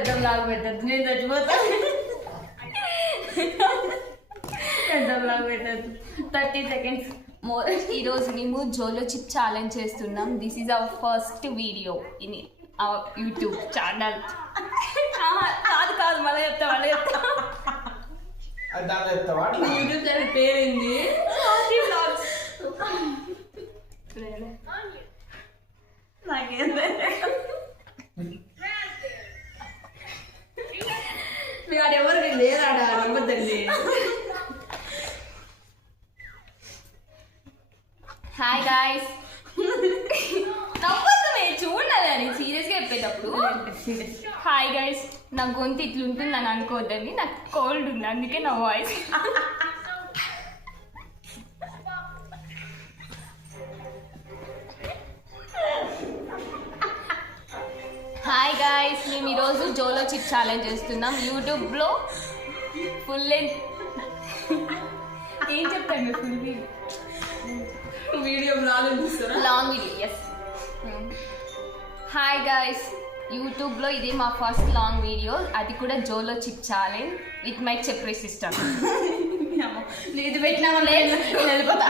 పెద్ద బ్లాగ్ పెట్టద్దు, నేను చచ్చిపోతా. పెద్ద బ్లాగ్ పెట్టద్దు. 30 seconds మోర్. ఈరోజు మేము జోలో చిప్ ఛాలెంజ్ చేస్తున్నాం. This is our first video in our YouTube channel. కాదు మళ్ళీ చెప్తా యూట్యూబ్ ఛానల్ పేరేంది? నాకేం మీరు అది ఎవరికి లేదాడా నమ్మద్దండి. హాయ్ గాయ్స్, నవ్వుతుంది చూడాలి అని సీరియస్గా చెప్పేటప్పుడు. హాయ్ గాయ్స్, నా గొంతు ఇట్లుంటుంది అని అనుకోవద్దండి, నాకు కోల్డ్ ఉంది అందుకే నా వాయిస్. హాయ్ గాయ్స్, మేము ఈరోజు జోలో చిప్ ఛాలెంజ్ చేస్తున్నాం యూట్యూబ్లో. ఫుల్ లెంత్ ఏం చెప్తాను, full video long video. Yes. Hi guys, యూట్యూబ్లో ఇది మా ఫస్ట్ లాంగ్ వీడియో, అది కూడా Jolo chip challenge with my చెప్రీ సిస్టమ్. ఇది పెట్టినా వెళ్ళిపోతా.